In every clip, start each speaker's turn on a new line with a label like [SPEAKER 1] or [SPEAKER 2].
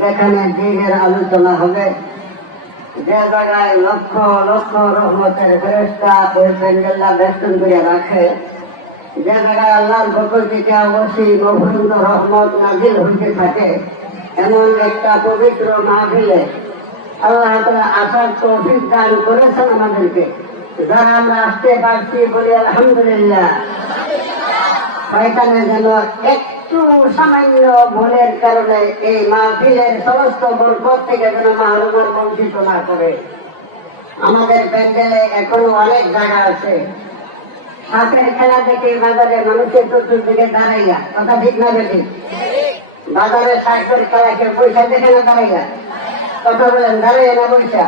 [SPEAKER 1] যেখানে আলোচনা হবে, যে লক্ষ লক্ষ রহমতের রাখে, যে রহমত নাজিল হইতে থাকে, এমন একটা পবিত্র মাহফিলে আল্লাহ আসার তৌফিক দান করেছেন আমাদেরকে। যারা আমরা আসতে পারছি বলি আলহামদুলিল্লাহ। যেন একটু সামান্য ভুলের কারণে এই মাহফিলের সমস্ত বরকত থেকে যেন মাহরুমার বঞ্চিত না করে। আমাদের প্যান্ডেলে এখনও অনেক জায়গা আছে। সাপের খেলা দেখে বাজারে মানুষের চতুর্দিকে দাঁড়াইয়া, কথা ঠিক না বেঠিক বাজারে সাইকেল খেলা, কেউ পয়সা দেখে না দাঁড়াইয়া? কথা বলেন, দাঁড়াইয়া না পয়সা?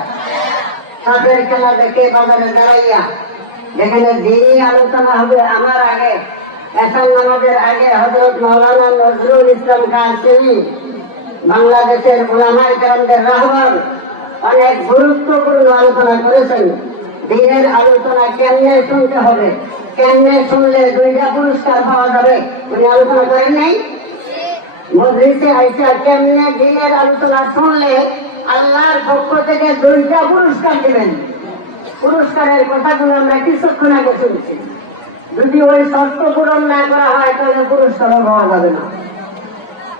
[SPEAKER 1] সাপের খেলা দেখে বাজারে দাঁড়াইয়া, যেখানে দিনই আলোচনা হবে, আমার আগে এখন আমাদের আগে হজরত মৌলানা নজরুল ইসলাম কাসিমি, বাংলাদেশের ওলামাই কারণদের রাহবার অনেক গুরুত্বপূর্ণ আলোচনা করেছেন। দিনের আলোচনা কেমনে শুনতে হবে? কেমনে শুনলে দুইটা পুরস্কার পাওয়া যাবে? উনি আলোচনা করেন নাই? মজলিসে আইসা কেমনে দিনের আলোচনা শুনলে আল্লাহর পক্ষ থেকে দুইটা পুরস্কার দেবেন? পুরস্কারের কথাগুলো আমরা কিছুক্ষণ আগে শুনছি। যদি ওই শর্ত পূরণ না করা হয়, তাহলে পুরস্কারও পাওয়া যাবে না।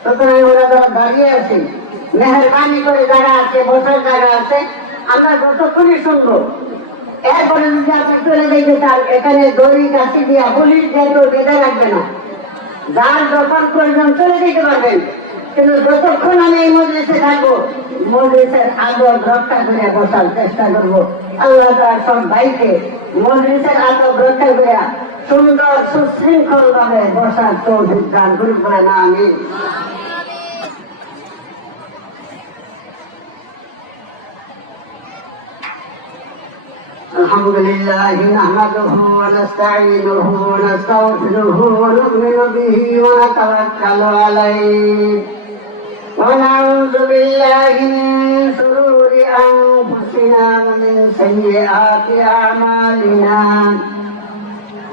[SPEAKER 1] সুতরাং ওরা যারা দাঁড়িয়ে আছি, মেহরবানি করে আছে, বসার আছে, আমরা যতক্ষণই এরপরে যদি আপনি চলে এখানে দড়ি পুলিশ বেঁধে রাখবে না, যার যখন প্রয়োজন চলে যেতে পারবেন। কিন্তু যতক্ষণ আমি এই মজলিসে থাকব, মজলিসের আদব রক্ষা করে বসার চেষ্টা করব। আল্লাহ তার সব ভাইকে মজলিসের আদব রক্ষা করে সুন্দর সুশৃঙ্খল ভাবে বসার তৌফিক দান করুক বলে না আমি الحمد لله نحمده ونستعينه ونستغفره ونؤمن به ونتوكل عليه ونعوذ بالله من شرور انفسنا ومن سيئات اعمالنا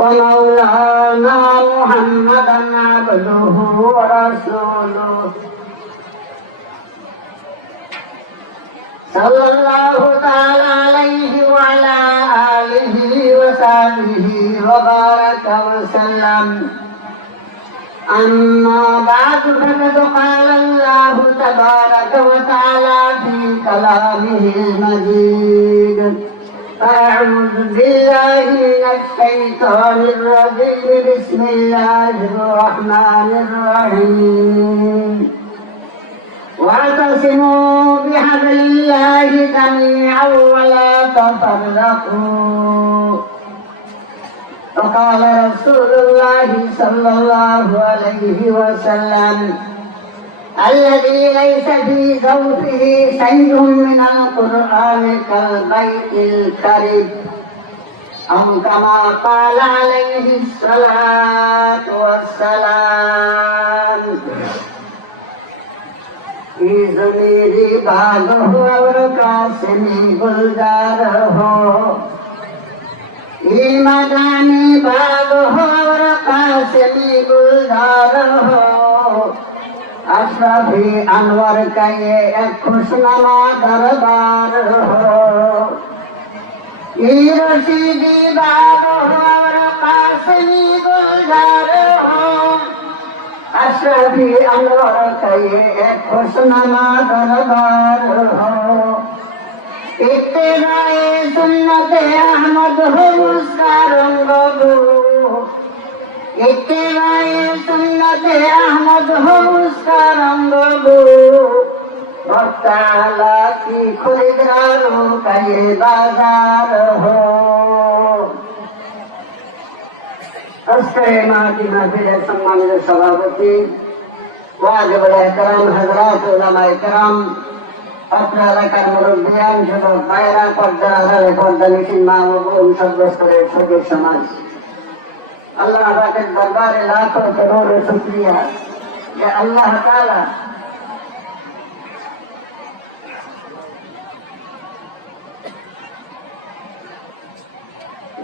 [SPEAKER 1] ومولانا محمدا عبده ورسوله صلى الله تعالى عليه وعلى آله وصحبه وبارك وسلم أما بعد فقد قال الله تبارك وتعالى في كلامه المجيد أعوذ بالله من الشيطان الرجيم بسم الله الرحمن الرحيم واعتصموا بحبل الله جميعا ولا تفرقوا وقال رسول الله صلى الله عليه وسلم الذي ليس في جوفه شيء من القرآن كالبيت الكريم أو كما قال عليه الصلاة والسلام إذ میری باغ ہو اور قاسمی گلدار ہو مدانی باغ ہو اور قاسمی گلدار ہو আশরাফি আনোয়ার কায়ে এক খুশনামা দরবার। হো ইরশিদি বাব হর কাসমি গুলজার হো আশরাফি আনোয়ার কায়ে এক খুশনামা দরবার হো ইত্তেদায়ে সুন্নতে আহমদ হো ইত্তেবায়ে সুন্নতে আহমদ হো উসকা রঙ্গ লো ভক্তালা কি খরিদারো কায়ে বাজার সভাপতি, ওয়াজিবুল ইহতরাম হযরত উলামা ইকরাম পর্দা পর্দা মিটিং মা বোন, সর্বস্তরের সদীপ সমাজ। আল্লাহ পাকের দরবারে লাখো করোড় শুক্রিয়া যে আল্লাহ তাআলা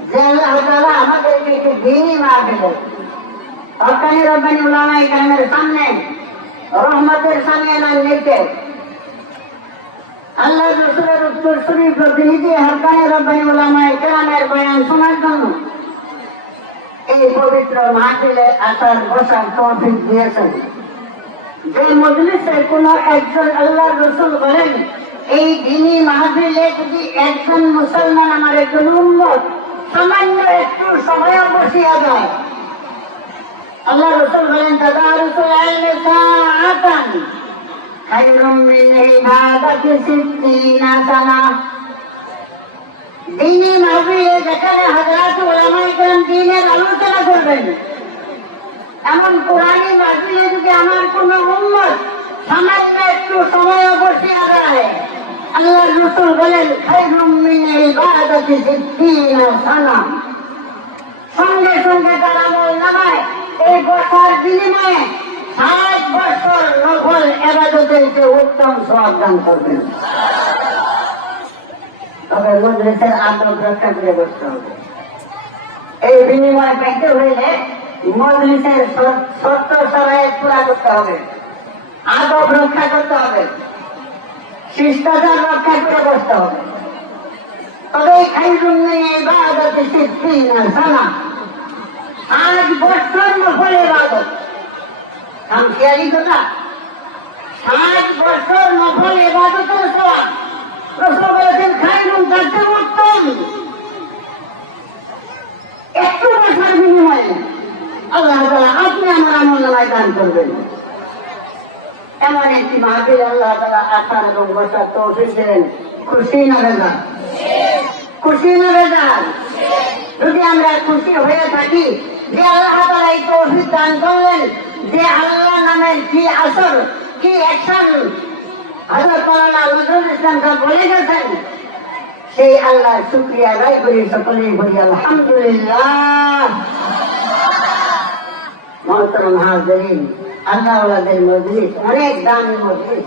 [SPEAKER 1] যে আল্লাহ তাআলা আমাদেরকে একটি দিনই মা দিলেন হকানি রব্বানি উলামা ইকরামের সামনে রহমতের সামনে এলান নিতে আল্লাহ রসুলের উত্তর শরীর প্রতিনিধি হকানি রব্বানি উলামা ইকরামের বয়ান শোনার জন্য এই পবিত্র মাহফিলে আসার বসার দিয়েছেন যে মজলিসে কোন একজন আল্লাহ রসুল বলেন, এই মাহফিলে যদি একজন মুসলমান আমার একজন উন্মত সামান্য একটু সময় বসিয়া যায়। আল্লাহ রসুল বলেন, দাদা রসুল যেখানে হযরত কেরাম দ্বীনের আলোচনা করবেন। এমন কোরআনী মাহফিলে যদি আমার কোন উম্মত সামান্য একটু সময় বসিয়া যায় আল্লাহ রসুল বলেন সঙ্গে সঙ্গে তার আমল নামায় এই বছর বিনিময়ে ষাট বছর নফল এবাদতেরকে উত্তম সব দান করবেন। তবে মজলিসের আদব রক্ষা করে বসতে হবে। এই বিনিময় পেতে হইলে মজলিসের সত্য সবাই পুরা করতে হবে। আদব রক্ষা করতে হবে। শিষ্টাচার রক্ষা করে বসতে হবে। তবে আজ বছর কথা বছর ইবাদতের সওয়াব রসুল বলেছেন খাইরুন তার উত্তম। একটু বছর বিনিময়ে আল্লাহ তাআলা আপনি আমার আমল নামায় দান করবেন। এমন একটি মাহফিল আল্লাহ তাআলা আসান এবং বসার তৌফিক দিলেন খুশি না বেজার? খুশি না বেজার? যদি আমরা খুশি হয়ে থাকি, যে আল্লাহ তাআলা এই তৌফিক দান করলেন, যে আল্লাহ নামের কি আসর, কি অ্যাকশন হযরত মাওলানা নজরুল ইসলাম বলে গেছেন সেই আল্লাহ শুক্রিয়া আদায় করি সকলেই বলি আলহামদুলিল্লাহ মহতরম হাজরিন আল্লাহ ওলাদের মজলিস অনেক দামি মজলিস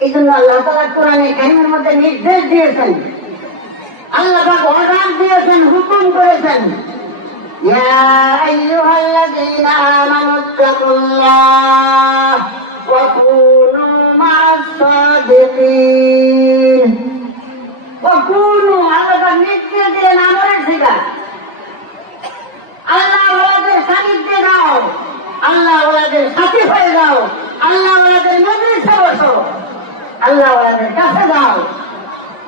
[SPEAKER 1] এই জন্য আল্লাহ তালা কোরআনে কাহিমের মধ্যে নির্দেশ দিয়েছেন আল্লাহ পাক অর্ডার দিয়েছেন হুকুম করেছেন يا أيها الذين آمنوا اتقوا الله وكونوا مع الصادقين শিকার আল্লাহ ওলাদের সান্নিধ্যে দাও আল্লাহ ওলাদের সাথী হয়ে যাও। আল্লাহ ওলাদের মজলিসে বসো। আল্লাহ ওলাদের কাছে যাও।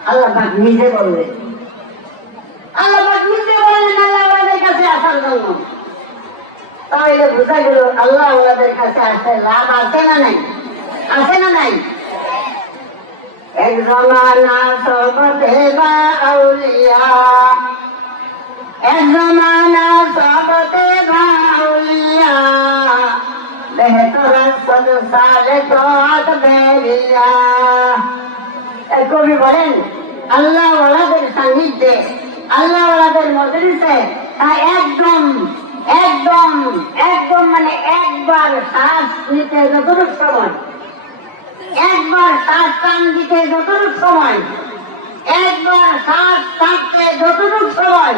[SPEAKER 1] আল্লাহ পাক নিজে বললেন আল্লাহ নিজে বললেন আল্লাহ ওলাদের কাছে আসার জন্য। তাহলে বোঝা গেল আল্লাহ ওলাদের কাছে আসতে লাভ আছে না নাই? আছে না নাই? এক জমানা সবতে বা আউলিয়া। কবি বলেন আল্লাহ ওয়ালাদের সান্নিধ্যে আল্লাহ ওয়ালাদের মজলিসে একদম একদম একদম মানে একবার শ্বাস নিতে যতটুক সময়, একবার শ্বাস টান দিতে যতটুক সময় একবার শ্বাস টানতে যতটুক সময়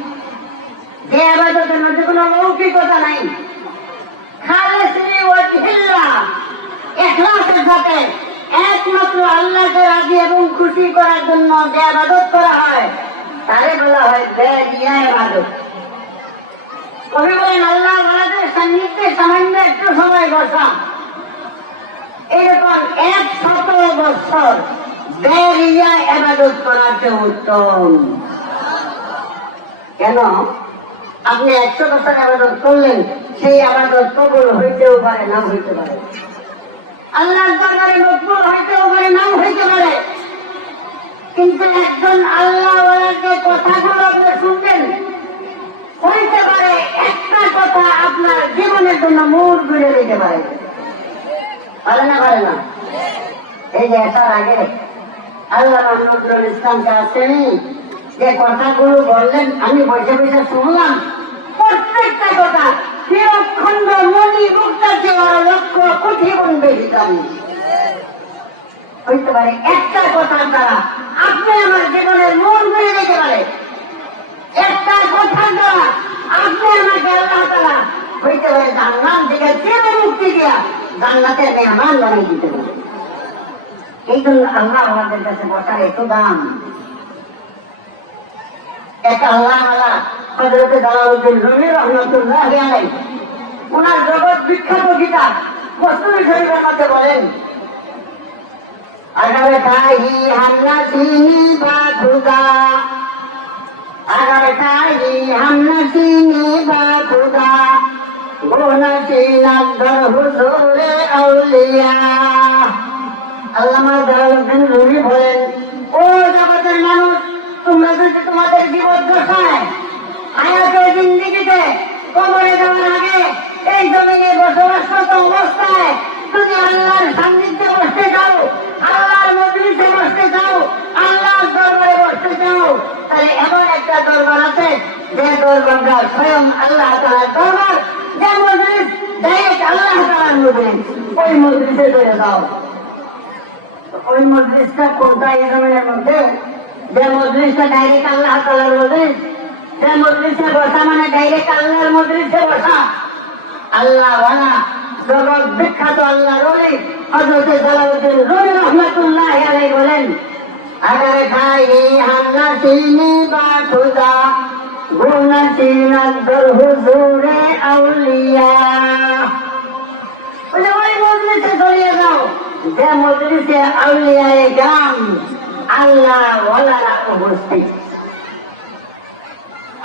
[SPEAKER 1] যে একমাত্র আল্লাহকে রাজি এবং খুশি করার জন্য যে আবাদত করা হয়, তারে বলা হয় আবাদত। কবি বলেন, আল্লাহ ওয়ালাদের সান্নিধ্যে সামান্য একটু সময় বসা এরকম এক শত বছর বেরিয়া এবাদত করার চেয়ে উত্তম। কেন? আপনি একশো বছর আবাদত করলেন, সেই আবাদত কবুল হইতেও পারে, নাও হইতে পারে। আল্লাহর দরবারে মকবুল হইতেও পারে, নাও হইতে পারে। কিন্তু একজন আল্লাহ যে কথাগুলো আপনি শুনবেন, হইতে পারে, একটা কথা আপনার জীবনের জন্য মোড় ঘুরে দিতে পারে। পারে না পারে না? এই যে আসার আগে আল্লাহ নজরুল ইসলামকে আসেনি যে কথাগুলো বললেন, আমি বসে বসে শুনলাম। প্রত্যেকটা কথা চিরখণ্ড মনি মুক্তা চেওয়ার লক্ষ কোটি গুণ বেশি দামি হইতে পারে একটা কথার দ্বারা আপনি আমার জীবনের মন করে দিতে পারে। একটা কথার দ্বারা আপনি আমাকে আল্লাহ তালা হইতে পারে জান্নাত থেকে চির মুক্তি দিয়া জান্নাতের মেহমান বানিয়ে দিতে পারে। এই জন্য আল্লাহ আমাদের কাছে বসার এত দাম। একটা আল্লাহ রুমি ওনার জগৎ বিখ্যাত গীতা শরীফের মধ্যে বলেন, আগামে তাহি হামনা বা খুদা। আগামে তাহি হামনা বা খুদা। আল্লামা রুমি বলেন, ও জগতের মানুষ তোমাদের জীবন দশায় আয়াতের জিন্দিগিতে কবরে যাওয়ার আগে এই জমিনে বসবাসরত অবস্থায় তুমি আল্লাহর সান্নিধ্যে বসতে চাও, আল্লাহর মজলিসে বসতে চাও, আল্লাহর দরবারে বসতে চাও। তাহলে এমন একটা দরবার আছে যে দরবারটা স্বয়ং আল্লাহ তালার দরবার, যে মজলিস ডাইরেক্ট আল্লাহ তালার মজলিস ওই মজলিসে চলে যাও। ওই মজলিসটা কোনটা এই জমিনের মধ্যে? যে মজলিসটা ডাইরেক্ট আল্লাহ তালার মজলিস যে মজলিসে বসা মানে ডাইরেক্ট আল্লাহর মজলিসে বসা আল্লাহ ওয়ালা জগৎ বিখ্যাত আল্লাহ রবি হজরত জালালউদ্দিন রবি রহমতুল্লাহ আলাই বলেন अगर खाई हम नसीनी बाखुदा गुनसीन दर हुजूरे औलिया বলে ওই মজলিসে চলিয়ে যাও যে মজলিসে আউলিয়ায় গ্রাম আল্লাহ ওয়ালারা উপস্থিত।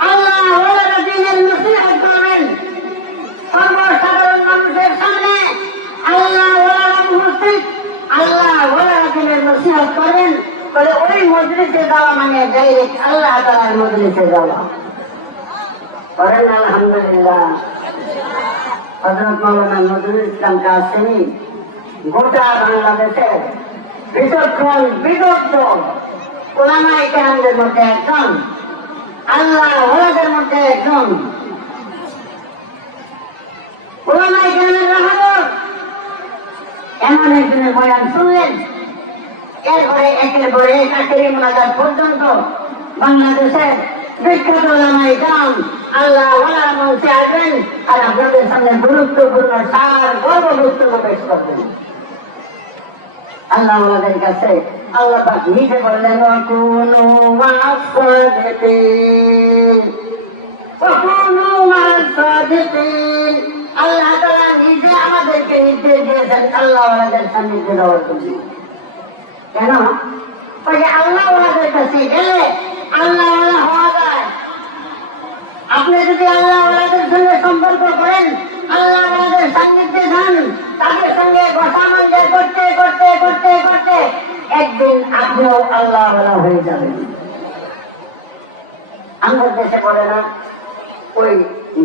[SPEAKER 1] আল্লাহ ওয়ালারা দিনের নসিহত করবেন সর্বসাধারণ মানুষের সামনে আল্লাহ ওয়ালারা উপস্থিত। আল্লাহ ওয়ালারা দিনের নসিহত করবেন বলে ওই মজলিসে যাওয়া মানে ডাইরেক্ট আল্লাহ তালার মজলিসে যাওয়া। করেন আলহামদুলিল্লাহ। হজরত মৌলানা নজরুল ইসলাম কাসেমি গোটা বাংলাদেশে বিচক্ষণ বিদগ্ধ ওলামা ইতিহামদের মধ্যে একজন। আল্লাহ ওলাদের মধ্যে একজন। ওলামা ইতিহামের রাহাবর এমন একজনের বয়ান শুনলেন। এরপরে একের পরে কাকেরি মোনাজাত পর্যন্ত বাংলাদেশের বিখ্যাত ওলামাই কাম আল্লাহ ওলার মঞ্চে আসবেন আর আপনাদের সামনে গুরুত্বপূর্ণ সার গর্ব বক্তব্য পেশ করবেন। আল্লাহ ওলাদের কাছে আল্লাহ পাক নিজে বললেন আল্লাহ নিজে আমাদেরকে নির্দেশ দিয়েছেন, আল্লাহ ওলাদের সান্নিধ্যে দেওয়ার জন্য। কেন? আপনি যদি আল্লাহ ওনাদের সঙ্গে সম্পর্ক করেন, আল্লাহ ওনাদের সান্নিধ্যে যান তাদের সঙ্গে বসা মঞ্জা করতে করতে করতে করতে একদিন আপনিও আল্লাহ হয়ে যাবেন আমাদের দেশে বলে না, ওই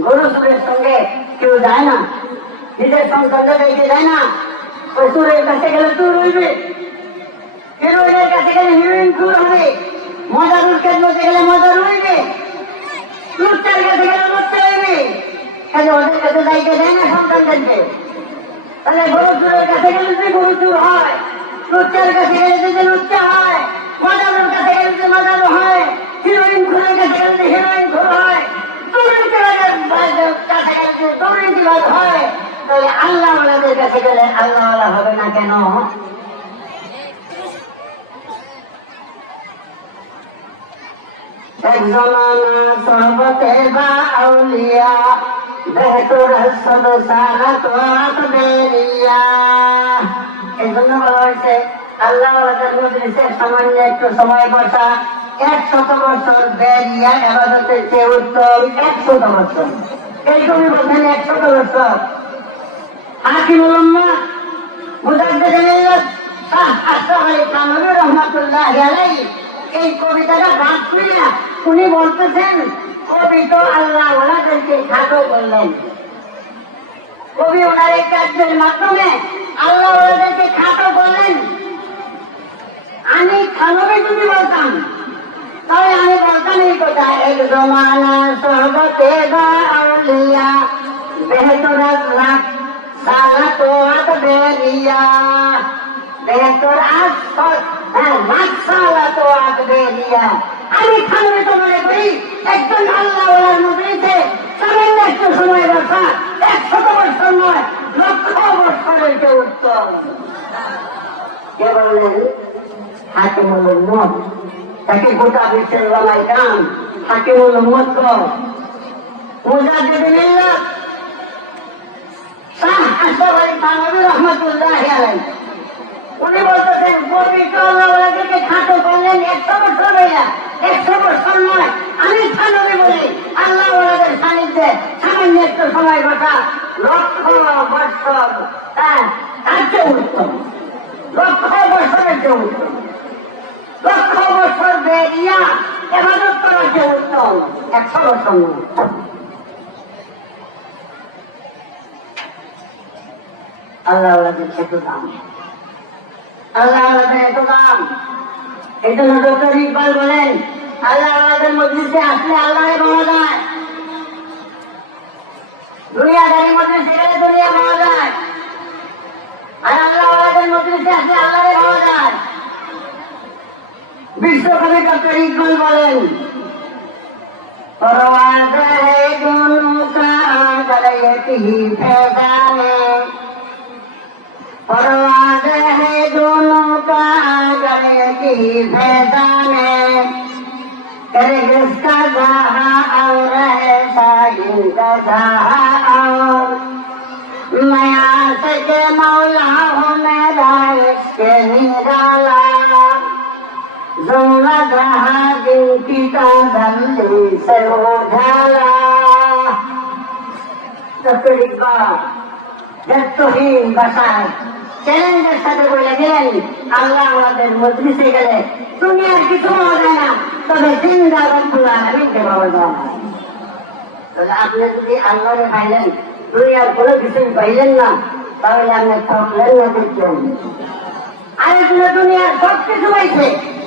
[SPEAKER 1] গরু সুরের সঙ্গে কেউ যায় না, নিজের সন্তানদের দেখতে যায় না, ওই সুরের কাছে গেলে তুই রইবে হিরোইনের কাছে গেলে হিরোইন চুর হবে মজারুর কাছে গেলে মজার হইবে? লুচ্চার কাছে গেলে লুচ্চা হইবে। কাজে ওদের কাছে যাইতে দেয় না সন্তানদেরকে। তাহলে গরু চুরের কাছে গেলে যদি গরু চুর হয় লুচ্চার কাছে গেলে যদি লুচ্চা হয় মজারুর কাছে গেলে যদি মজারু হয়, হিরোইন খুরের কাছে গেলে যদি হিরোইন খুর হয় দুর্নীতিবাজের কাছে গেলে যদি দুর্নীতিবাজ হয় তাহলে আল্লাহ কাছে গেলে আল্লাহ হবে না কেন? এক জমানা সহবতে বা আউলিয়া, বেহতুর হসদ সারা তোয়াত বেরিয়া এই জন্য বলা হয়েছে আল্লাহ সামান্য একটু সময় বসা, একশত বছর বেরিয়া এবাদতের চেয়ে উত্তম, একশত বছর। এই কবি বলছেন একশত বছর। হাকিমুল উম্মাহ মুজাদ্দিদ শাহ আশরাফ আলী থানভী রহমাতুল্লাহ আলাইহি, এই কবিতাটা বাদ করিয়া উনি বলতেছেন, কবি তো আল্লাহ ওনাদেরকে খাটো করলেন কবি ওনার এই কাজের মাধ্যমে আল্লাহ ওনাদেরকে খাটো করলেন আমি খানবে যদি বলতাম। তাহলে আমি বলতাম এই কথা এক সালা তো আত বেরিয়া বেহতর সালা তো আত বেরিয়া আমি খানবে তো মনে করি একজন আল্লাহ ওনার মধ্যে সামান্য সময় বসা একশত বছর নয় লক্ষ গোটা বিশ্বের গলায় কান হাকিমুল উম্মত কর মুজাদ্দিদ মিল্লাত শাহ আশরাফ আলী থানভী উনি বলতেছেন পবিত্র আল্লাহকে খাটো করলেন একশো বছর হইয়া একশো বছর নয়, আমি থানবি বলি। আল্লাহ ওনাদের সান্নিধ্যে সামান্য একটু সময় বসা লক্ষ বছর হ্যাঁ তার চেয়ে উত্তম। লক্ষ বছরের চেয়ে উত্তম। লক্ষ বছর বেরিয়া এবাদত করার চেয়ে উত্তম, একশো বছর নয় আল্লাহ ওনাদের এত দাম আল্লাহ ইকবাল বলেন আল্লাহ আল্লাহের আসলে আল্লাহ পাওয়া যায়। বিশ্বকবি ইকবাল বলেন फैजाना कर उसका गाहा और साड़ी का गाहा और मैं आस के मौला हूँ मेरा इसके निराला। जोड़ा गाहा ड्यूटी का धंधे से उजाला। तकरीबा जब तो तुम बसाए। চ্যালেঞ্জের সাথে বলে গেলেন আল্লাহ আমাদের মজলিসে গেলে দুনিয়ার কিছু পাওয়া যায় না, তবে জিন্দা যায় আপনি যদি আল্লাহরে পাইলেন দুনিয়ার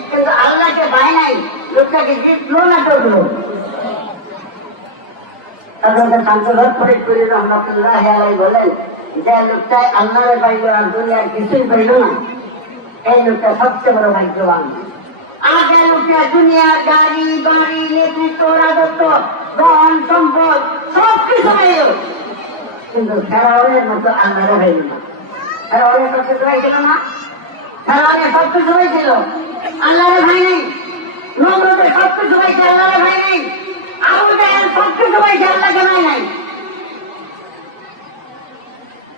[SPEAKER 1] কিন্তু না বলেন যে লোকটা আল্লাহরে পাইল আর দুনিয়ার কিছুই পাইল না, এই লোকটা সবচেয়ে বড় ভাগ্যবান। আগে লোকটা দুনিয়ার গাড়ি, বাড়ি, নেতৃত্ব, রাজত্ব, ধন, সম্পদ সব কিছু পাইল। কিন্তু ফেরাউনের মতো আল্লাহরে পাইল না। ফেরাউনের সব কিছু পাইছিল না। ফেরাউনের সব কিছু পাইছিল আল্লাহরে ভাই নেই। নমরুদের সব কিছু পাইছে আল্লাহরে ভাই নেই। আবু সব কিছু পাইছে আল্লাহকে ভাই নাই।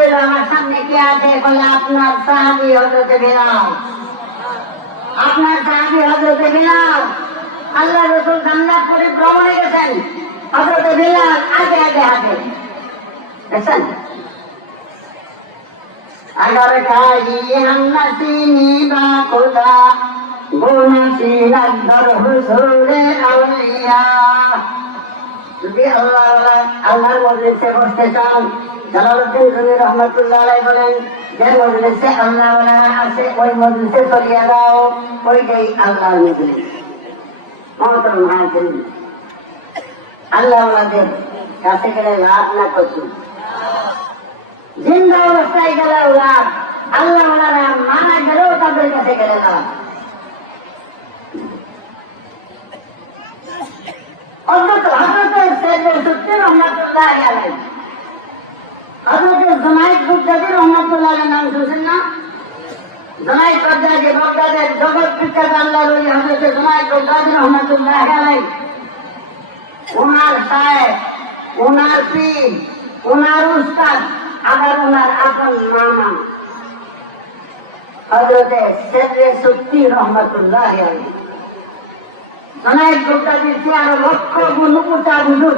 [SPEAKER 1] জিজ্ঞেস করে আমার সামনে কে আছে বলে আপনার সাহাবি হজরতে বিলাল আপনার সাহাবি হজরতে বিলাল আল্লাহ রসুল জান্নাত পরিভ্রমণে গেছেন হজরতে বিলাল আগে আগে হাতে দেখছেন अगर खाई हम नसीनी बा खुदा गुनसी नजर हुजूरे अलिया যদি আল্লাহ আল্লাহর মজলিসে বসতে চান জালালউদ্দিন রুমি রহমতুল্লাহ আলাই বলেন, যে মজলিসে আল্লাহ গেলে জিন্দা অবস্থায় গেলেও লাভ, আল্লাহ ওনারা মারা গেলেও তাদের কাছে গেলে লাভ। সত্যি রহমতুল্লাহ আলাই হজরতের জমায়েত বুদ্ধাদি রহমতুল্লাহ নাম শুনছেন হজরতে আরও লক্ষ গুণ উঁচা বুঝুন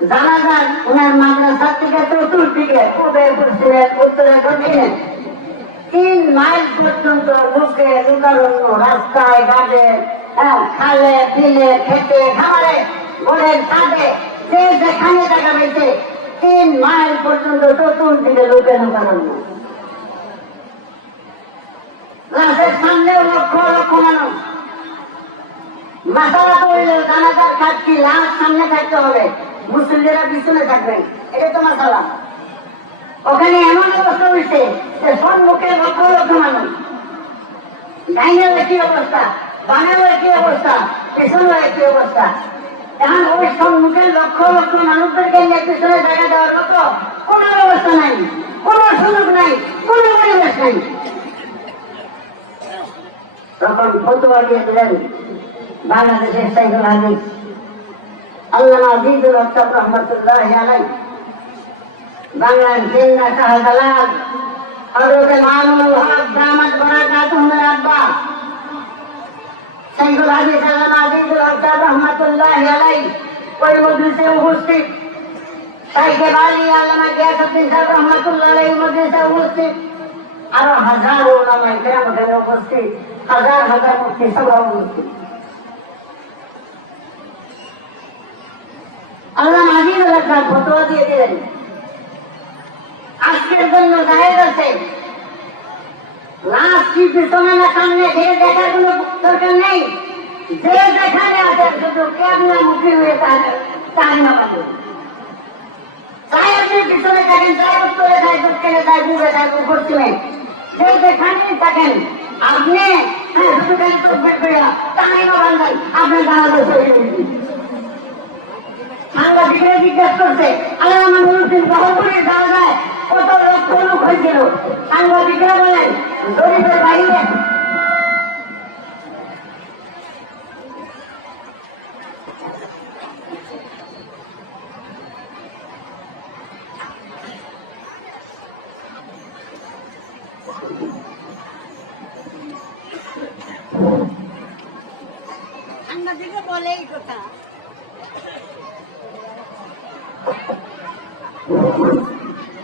[SPEAKER 1] জানা যায় উনার মাদ্রাসা থেকে চতুর দিকে পূর্বে পশ্চিমে উত্তরে দক্ষিণে তিন মাইল পর্যন্ত লোকে লুকারণ্য রাস্তায় ঘাটে হ্যাঁ, খালে বিলে খেতে খামারে গোড়ের ছাদে যে যেখানে দেখা পেয়েছে তিন মাইল পর্যন্ত চতুর্দিকে লোকে লুকারণ্য। লাশের সামনেও লক্ষ লক্ষ মানুষ। মাসালা করলে জানাজার খাচ্ছি লাশ সামনে থাকতে হবে। মুসলিমরা পিছনে থাকবেন। এটা তো মাসালা ওখানে এমন অবস্থা হয়েছে যে সম্মুখে লক্ষ লক্ষ মানুষ ডাইনেও একই অবস্থা? বামেও একই অবস্থা? পেছনেও একই অবস্থা? এখন ওই সম্মুখে লক্ষ লক্ষ মানুষদেরকে নিয়ে পেছনে জায়গা দেওয়ার মতো কোনো ব্যবস্থা নাই, কোনো সুযোগ নাই, কোনো পরিবেশ নাই। তখন ফতুয়া দিয়েছিলেন বাংলাদেশের সাইকুল হাদিস। আল্লাহ আজিজুল হক রহমতুল্লাহ আলাই বাংলার জিন্দা শাহজালাল। হজরতে মামুনুল হক দামাত ওই মজলিসে উপস্থিত। আল্লামা হাজার হাজার হাজার সভা উপস্থিত। আল্লাহ মাজিদ এলাকার ফটোয়া দিয়ে দিলেন। আজকের জন্য জাহেজ আছে। লাশ কি পিছনে না সামনে দেখার কোনো দরকার নেই? যে আছে, শুধু হয়ে তার তাই না চাই আপনি পিছনে থাকেন চাই উত্তরে চাই দক্ষিণে চাই পূর্বে চাই পশ্চিমে। যে থাকেন, আপনি হ্যাঁ শুধু বের তাই না আপনার জানাতে শরীর সাংবাদিকরা জিজ্ঞাসা করছে, আল্লাহ মুসলিম করে যাওয়া যায়, কত লক্ষ লোক হয়েছিল? সাংবাদিকরা বলেন, গরিবের বাইরে।
[SPEAKER 2] বলে এই কথা।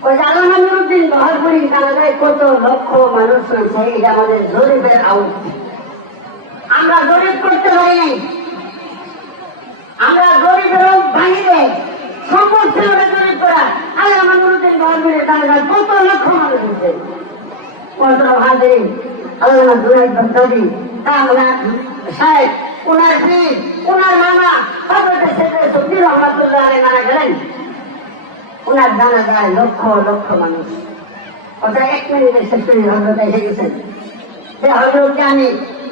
[SPEAKER 1] ওই আলহামদুলিন বহরপুরি কানাডায় কত লক্ষ মানুষ রয়েছে এটা আমাদের জরিপের আউট আমরা জরিপ করতে পারি নাই। আমরা জরিপের বাহিরে সম্পদ ছিল জরিপ করা। আলহামদুলিন বহরপুরি কানাডায় কত লক্ষ মানুষ রয়েছে। কত হাজির আল্লাহ দুরাই ওনার জানা যায় লক্ষ লক্ষ মানুষ। ওটা এক মিনিটে শেষ করে হজরত এসে গেছেন। যে হজরতকে আমি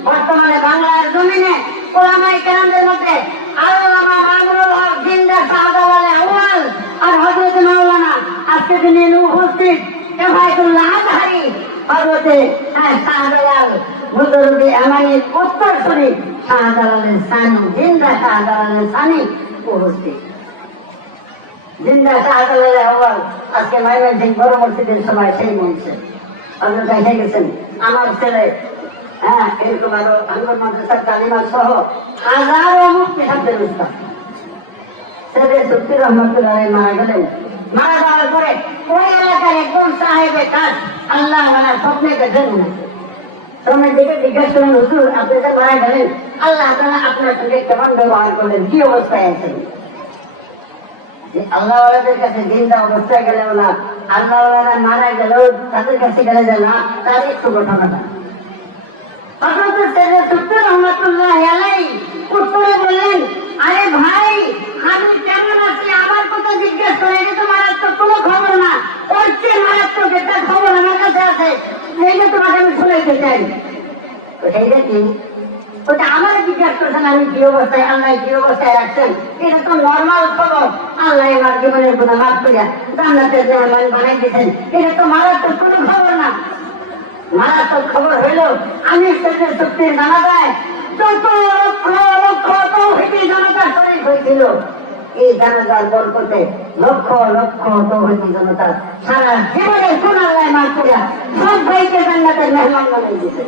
[SPEAKER 1] বর্তমানে বাংলার জমিনে ওলামাই কেরামদের মধ্যে আল্লামা মামুনুল হক জিন্দা শাহজালালে আউয়াল, আর হজরত মাওলানা আজকে তিনি উপস্থিত কেফায়তুল্লাহ আজহারি হজরতে হ্যাঁ শাহজালাল মুদরুদি আমানির উত্তর শুনি শাহজালালের সানি, জিন্দা শাহজালালের সানি উপস্থিত। জিন্দা শাহজালালের আওয়াল আজকে মাইমেন সিং বড় মসজিদের সময় সেই মঞ্চে। আপনি দেখে গেছেন হ্যাঁ আপনার সঙ্গে কেমন ব্যবহার করলেন? কি অবস্থায় আছেন? আল্লাহওয়ালাদের কাছে জিন্দা অবস্থায় গেলেও না, আল্লাহওয়ালারা মারা গেলেও তাদের কাছে গেলে যে না, তার একটু কথা কথা ভাই, আমি কেমন আছি? আমার কথা জিজ্ঞেস করে তো মারাত্মক কোনো খবর না, ওর চেয়ে মারাত্মক একটা খবর আমার কাছে আছে। এইটা চাই। সেইটা কি ওটা আমার জিজ্ঞাসা করছেন, আমি কি অবস্থায় আল্লাহ কি অবস্থায় রাখছেন। এটা তো নর্মাল খবর। আল্লাহ আমার জীবনের গুণা মাফ করিয়া জান্নাতের যেমন বানাই দিয়েছেন। এটা তো মারাত্মক কোনো খবর না। মারাত্মক খবর হইল, আমি সেটা সত্যি জানা যায়, যত লক্ষ লক্ষ তৌহিদি জনতা শরীর হয়েছিল, এই জানাজার বরকতে লক্ষ লক্ষ তৌহিদি জনতা সারা জীবনে সোনাল্লায় মার করিয়া সব ভাইকে জান্নাতের মেহমান বানাই দিয়েছে।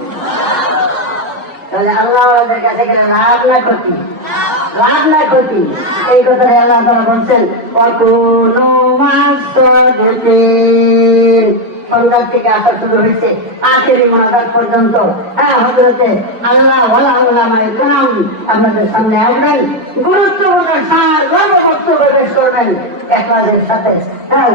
[SPEAKER 1] তাহলে আল্লাহ আমাদের কাছে গেলে লাভ না ক্ষতি? লাভ না ক্ষতি? এই কথাটা আল্লাহ তারা বলছেন কত সন্ধ্যার গুরুত্বপূর্ণ সার গর্ব বক্তব্য করবেন। একলাদের সাথে হ্যাঁ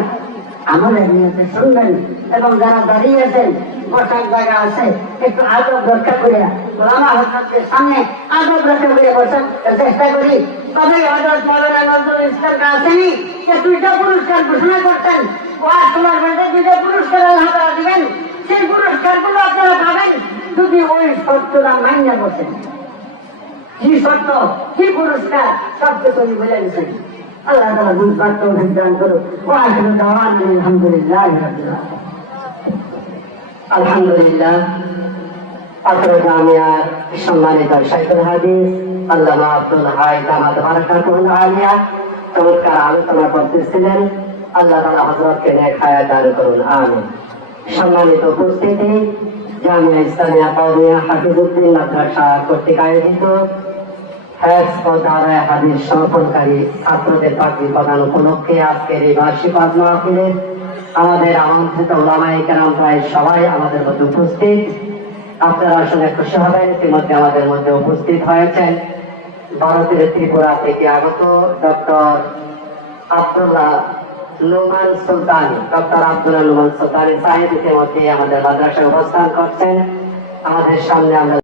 [SPEAKER 1] আমাদের নিয়তে শুনবেন? এবং যারা দাঁড়িয়ে আছেন, বসার জায়গা আছে, একটু আদব রক্ষা করে রামা হজরতের সামনে আদব রক্ষা করে বসার চেষ্টা করি। তবে হজরত মৌলানা নজরুল ইসলাম আসেনি যে দুইটা পুরস্কার ঘোষণা করতেন ওয়াজ তোমার মধ্যে দুইটা পুরস্কার আল্লাহ দিবেন। সেই পুরস্কারগুলো আপনারা পাবেন। যদি ওই শর্তটা মান্য বসেন কি শর্ত? কি পুরস্কার? সব কিছু আমি বলে দিচ্ছেন আল্লাহ তালা বুঝবার তো দান করুক। ও আসলে দাওয়ান, আলহামদুলিল্লাহ।
[SPEAKER 3] আলহামদুলিল্লাহ। সম্মানিত ইসলামিয়া মাদ্রাসা কর্তৃক আয়োজিত ভারতের ত্রিপুরা থেকে আগত ডক্টর আব্দুল্লাহ নোমান সুলতানি। ডক্টর আব্দুল্লাহ নোমান সুলতানি সাহেব ইতিমধ্যে আমাদের মাদ্রাসায় অবস্থান করছেন। আমাদের সামনে আমরা